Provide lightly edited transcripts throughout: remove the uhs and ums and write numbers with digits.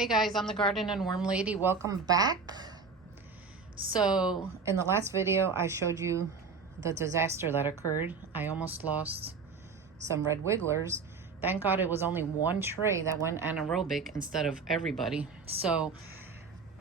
Hey guys, I'm the Garden and Worm Lady. Welcome back. So in the last video, I showed you the disaster that occurred. I almost lost some red wigglers. Thank God it was only one tray that went anaerobic instead of everybody. So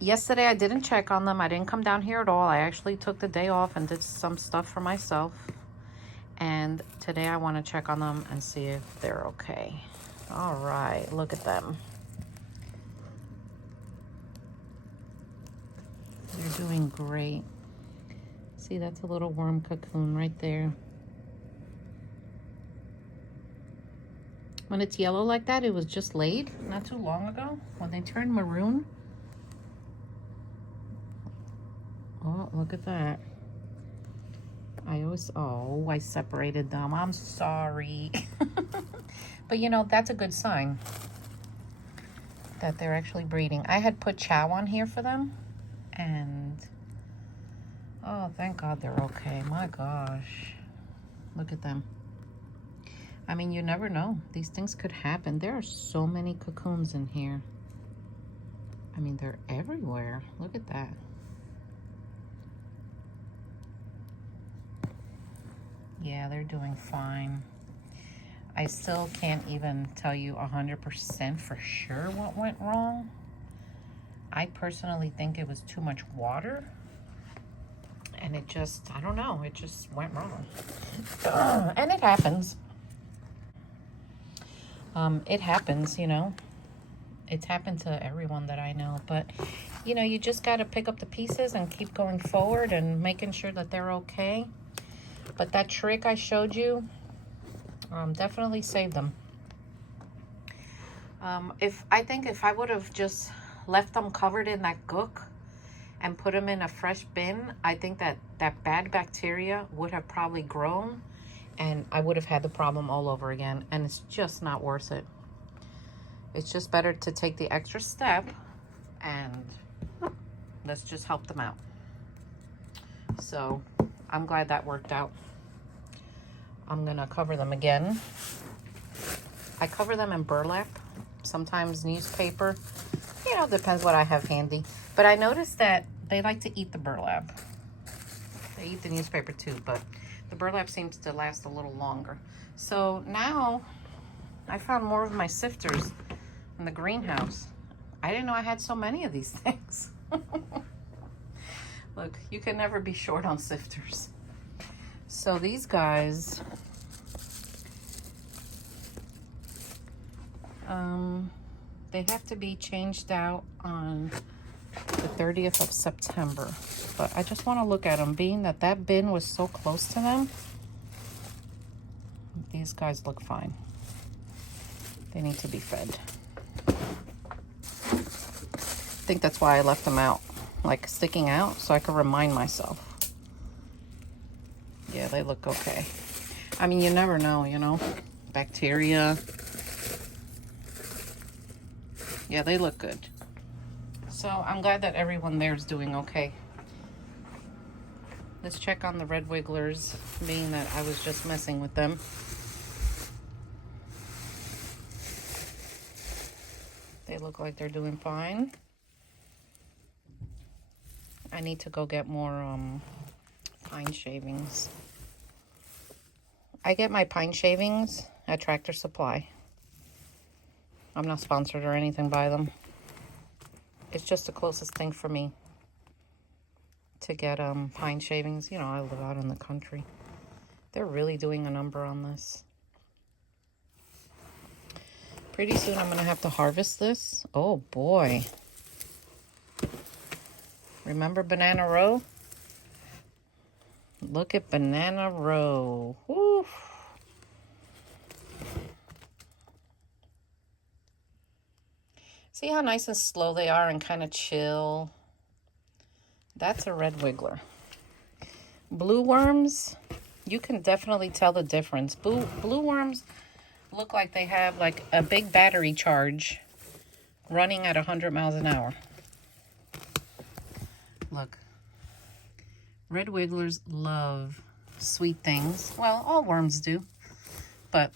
yesterday I didn't check on them. I didn't come down here at all. I actually took the day off and did some stuff for myself. And today I want to check on them and see if they're okay. All right, look at them. They're doing great. See, that's a little worm cocoon right there. When it's yellow like that, it was just laid not too long ago. When they turn maroon. Oh, look at that. I separated them. I'm sorry. But you know, that's a good sign that they're actually breeding. I had put chow on here for them. And oh, thank God they're okay. My gosh, look at them. I mean, you never know, these things could happen. There are so many cocoons in here. I mean, they're everywhere. Look at that. Yeah, they're doing fine. I still can't even tell you 100% for sure what went wrong. I personally think it was too much water, and it just, I don't know, it just went wrong. And it happens. It happens, you know. It's happened to everyone that I know, but you know, you just got to pick up the pieces and keep going forward and making sure that they're okay. But that trick I showed you, definitely saved them. I think if I would have just left them covered in that gook and put them in a fresh bin, I think that bad bacteria would have probably grown and I would have had the problem all over again, and it's just not worth it. It's just better to take the extra step and let's just help them out. So I'm glad that worked out. I'm gonna cover them again. I cover them in burlap, sometimes newspaper. You know, depends what I have handy. But I noticed that they like to eat the burlap. They eat the newspaper too, but the burlap seems to last a little longer. So now I found more of my sifters in the greenhouse. I didn't know I had so many of these things. Look, you can never be short on sifters. So these guys, they have to be changed out on the 30th of September. But I just want to look at them, being that that bin was so close to them. These guys look fine. They need to be fed. I think that's why I left them out, like sticking out, so I could remind myself. Yeah, they look okay. I mean, you never know, you know, bacteria. Yeah, they look good. So I'm glad that everyone there is doing okay. Let's check on the red wigglers, being that I was just messing with them. They look like they're doing fine. I need to go get more pine shavings. I get my pine shavings at Tractor Supply. I'm not sponsored or anything by them. It's just the closest thing for me to get pine shavings. You know, I live out in the country. They're really doing a number on this. Pretty soon I'm going to have to harvest this. Oh boy. Remember Banana Row? Look at Banana Row. Woo. See how nice and slow they are and kind of chill? That's a red wiggler. Blue worms, you can definitely tell the difference. Blue worms look like they have like a big battery charge running at 100 miles an hour. Look. Red wigglers love sweet things. Well, all worms do. But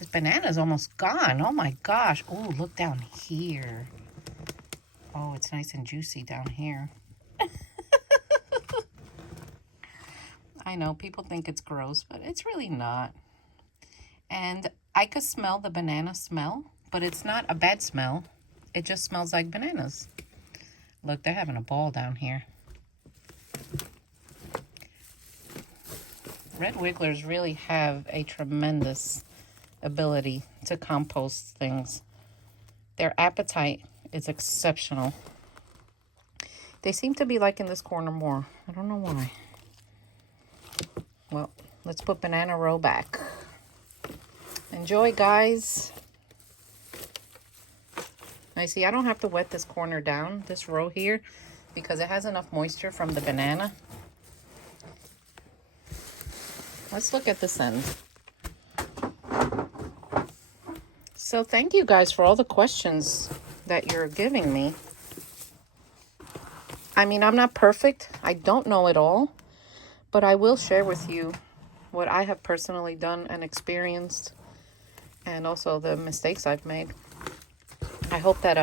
This banana's almost gone. Oh my gosh. Oh, look down here. Oh, it's nice and juicy down here. I know people think it's gross, but it's really not. And I could smell the banana smell, but it's not a bad smell. It just smells like bananas. Look, they're having a ball down here. Red wigglers really have a tremendous ability to compost things. Their appetite is exceptional. They seem to be liking this corner more. I don't know why. Well, let's put banana row back. Enjoy, guys. I see I don't have to wet this corner down, this row here, because it has enough moisture from the banana. Let's look at this end. So thank you guys for all the questions that you're giving me. I mean, I'm not perfect. I don't know it all, but I will share with you what I have personally done and experienced, and also the mistakes I've made. I hope that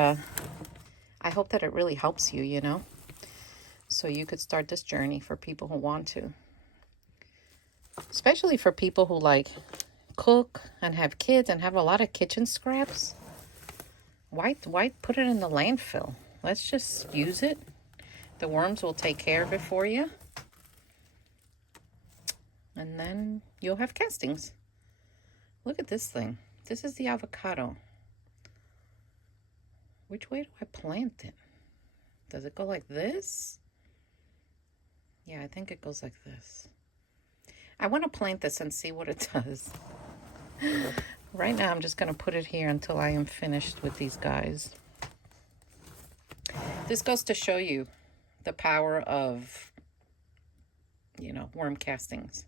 it really helps you, you know, so you could start this journey for people who want to. Especially for people who like cook and have kids and have a lot of kitchen scraps. Why put it in the landfill? Let's just use it. The worms will take care of it for you. And then you'll have castings. Look at this thing. This is the avocado. Which way do I plant it? Does it go like this? Yeah, I think it goes like this. I want to plant this and see what it does. Right now, I'm just going to put it here until I am finished with these guys. This goes to show you the power of, you know, worm castings.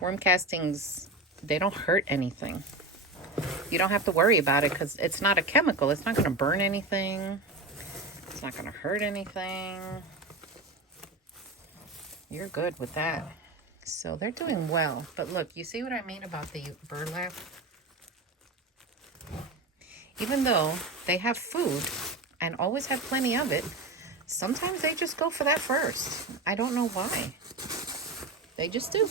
Worm castings, they don't hurt anything. You don't have to worry about it because it's not a chemical. It's not going to burn anything. It's not going to hurt anything. You're good with that. So they're doing well. But look, you see what I mean about the burlap? Even though they have food and always have plenty of it, sometimes they just go for that first. I don't know why. They just do.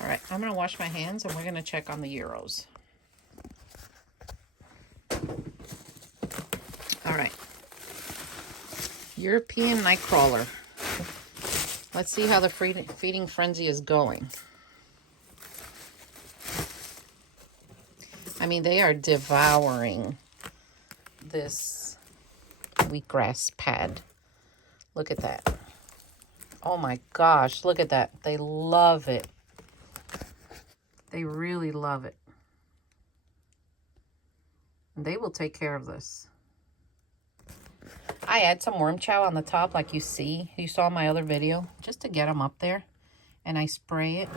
All right, I'm going to wash my hands and we're going to check on the Euros. All right. European nightcrawler. Let's see how the feeding frenzy is going. I mean, they are devouring this wheatgrass pad. Look at that. Oh my gosh, look at that. They love it. They really love it. And they will take care of this. I add some worm chow on the top like you saw in my other video, just to get them up there. And I spray it.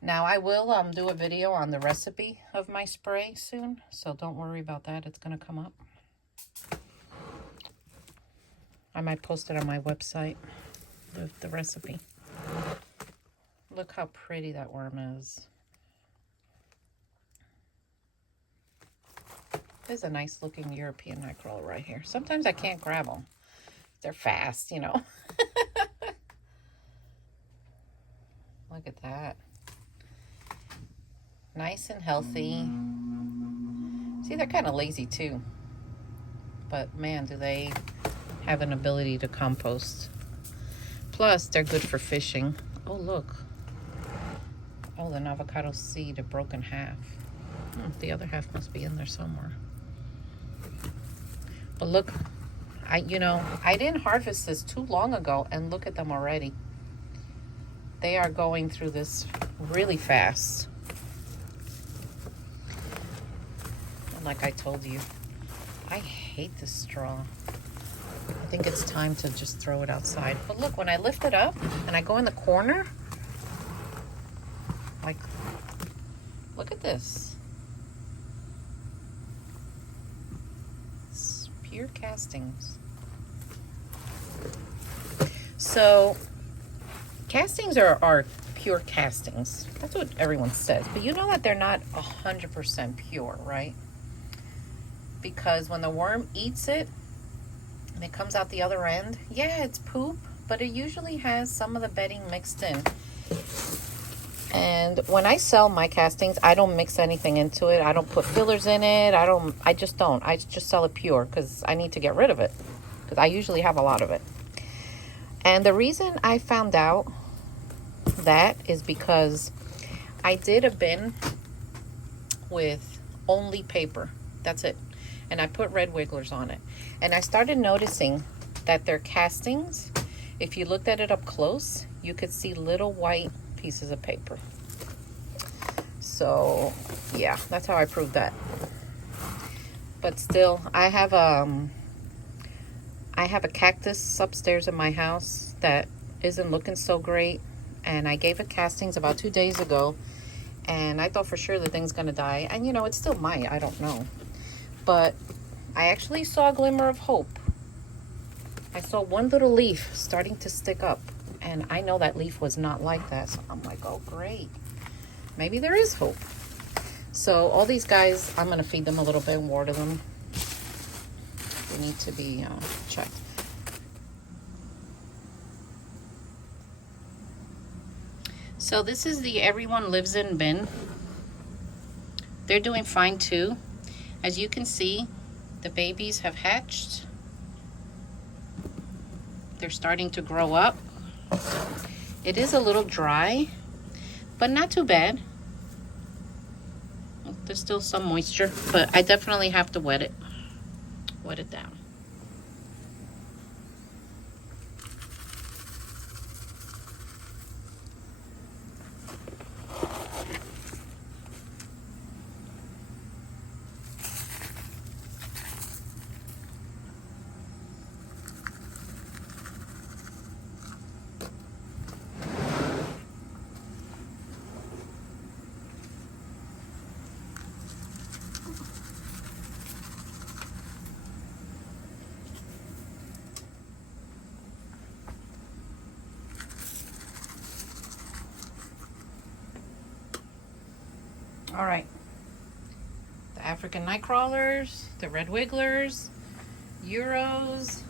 Now I will do a video on the recipe of my spray soon, so don't worry about that. It's going to come up. I might post it on my website, the recipe. Look how pretty that worm is. There's a nice looking European nightcrawler right here. Sometimes I can't grab them. They're fast, you know. Look at that. Nice and healthy. See, they're kind of lazy too. But man, do they have an ability to compost. Plus, they're good for fishing. Oh, look. Oh, an avocado seed, a broken half. The other half must be in there somewhere. But look, I didn't harvest this too long ago, and look at them already. They are going through this really fast. And like I told you, I hate this straw. I think it's time to just throw it outside. But look, when I lift it up and I go in the corner, like, look at this. Pure castings. So castings are pure castings. That's what everyone says. But you know that they're not 100% pure, right? Because when the worm eats it and it comes out the other end, yeah, it's poop, but it usually has some of the bedding mixed in. And when I sell my castings, I don't mix anything into it. I don't put fillers in it. I just don't. I just sell it pure because I need to get rid of it, because I usually have a lot of it. And the reason I found out that is because I did a bin with only paper. That's it. And I put red wigglers on it. And I started noticing that their castings, if you looked at it up close, you could see little white pieces of paper. So yeah, that's how I proved that. But still, I have a cactus upstairs in my house that isn't looking so great, and I gave it castings about 2 days ago, and I thought for sure the thing's gonna die, and you know, it still might, I don't know, but I actually saw a glimmer of hope. I saw one little leaf starting to stick up, and I know that leaf was not like that, so I'm like, oh great, maybe there is hope. So all these guys, I'm gonna feed them a little bit and water them. They need to be checked. So this is the Everyone Lives In bin. They're doing fine too. As you can see, the babies have hatched. They're starting to grow up. It is a little dry, but not too bad. There's still some moisture, but I definitely have to wet it down. All right, the African night crawlers, the red wigglers, Euros,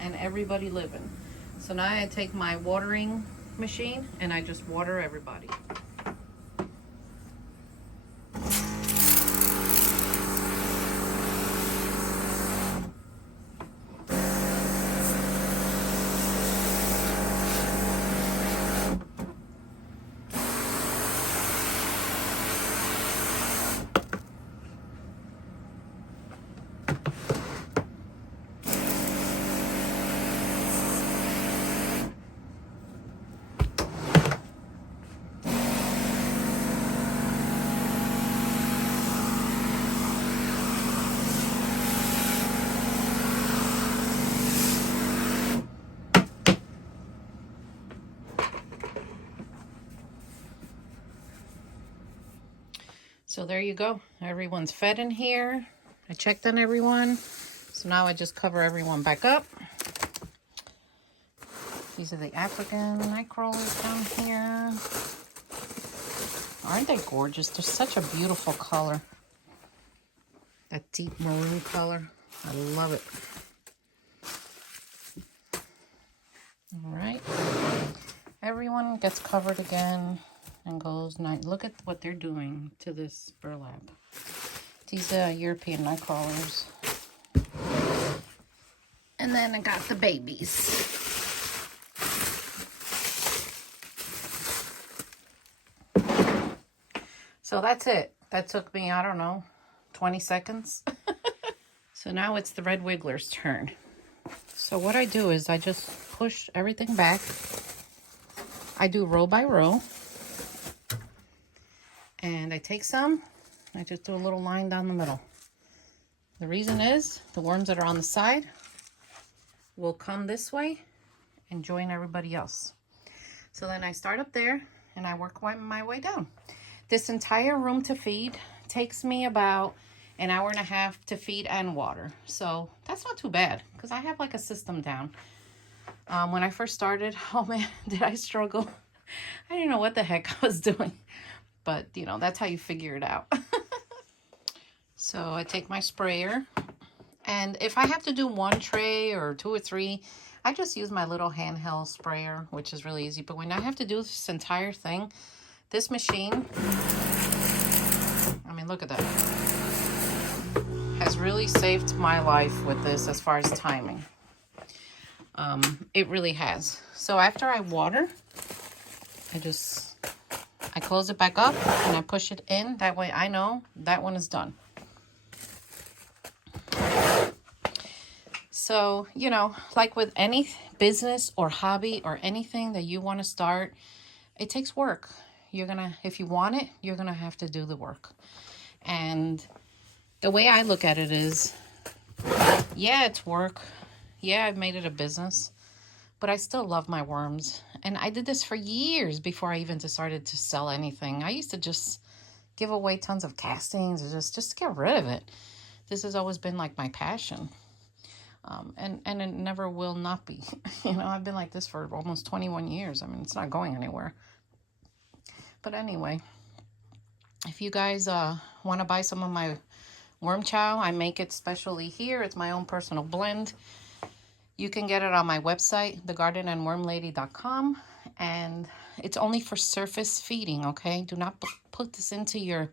and everybody living. So now I take my watering machine and I just water everybody. So there you go. Everyone's fed in here. I checked on everyone. So now I just cover everyone back up. These are the African night crawlers down here. Aren't they gorgeous? They're such a beautiful color. That deep maroon color. I love it. All right. Everyone gets covered again and goes night. Look at what they're doing to this burlap. These are European night crawlers. And then I got the babies. So that's it. That took me, I don't know, 20 seconds. So now it's the red wiggler's turn. So what I do is I just push everything back. I do row by row. And I take some, I just do a little line down the middle. The reason is the worms that are on the side will come this way and join everybody else. So then I start up there and I work my way down. This entire room to feed takes me about an hour and a half to feed and water. So that's not too bad because I have like a system down. When I first started, oh man, did I struggle. I didn't know what the heck I was doing, but you know, that's how you figure it out. So I take my sprayer, and if I have to do one tray or two or three, I just use my little handheld sprayer, which is really easy. But when I have to do this entire thing, this machine, I mean, look at that, has really saved my life with this as far as timing. It really has. So after I water, I close it back up and I push it in. That way I know that one is done. So, you know, like with any business or hobby or anything that you want to start, it takes work. If you want it, you're going to have to do the work. And the way I look at it is, yeah, it's work. Yeah, I've made it a business, but I still love my worms. And I did this for years before I even started to sell anything. I used to just give away tons of castings or just get rid of it. This has always been like my passion. And it never will not be. You know, I've been like this for almost 21 years. I mean, it's not going anywhere. But anyway, if you guys want to buy some of my worm chow, I make it specially here. It's my own personal blend. You can get it on my website, thegardenandwormlady.com. And it's only for surface feeding, okay? Do not put this into your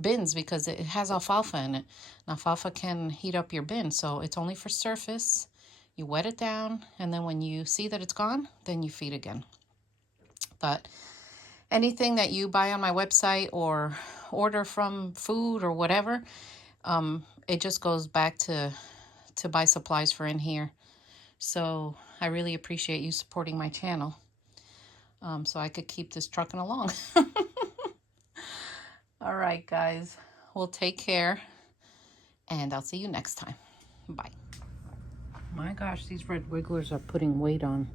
bins because it has alfalfa in it. And alfalfa can heat up your bin, so it's only for surface. You wet it down, and then when you see that it's gone, then you feed again. But anything that you buy on my website or order from food or whatever, it just goes back to buy supplies for in here. So I really appreciate you supporting my channel, so I could keep this trucking along. All right, guys. Well, take care, and I'll see you next time. Bye. My gosh, these red wigglers are putting weight on.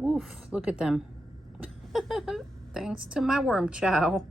Oof, look at them. Thanks to my worm chow.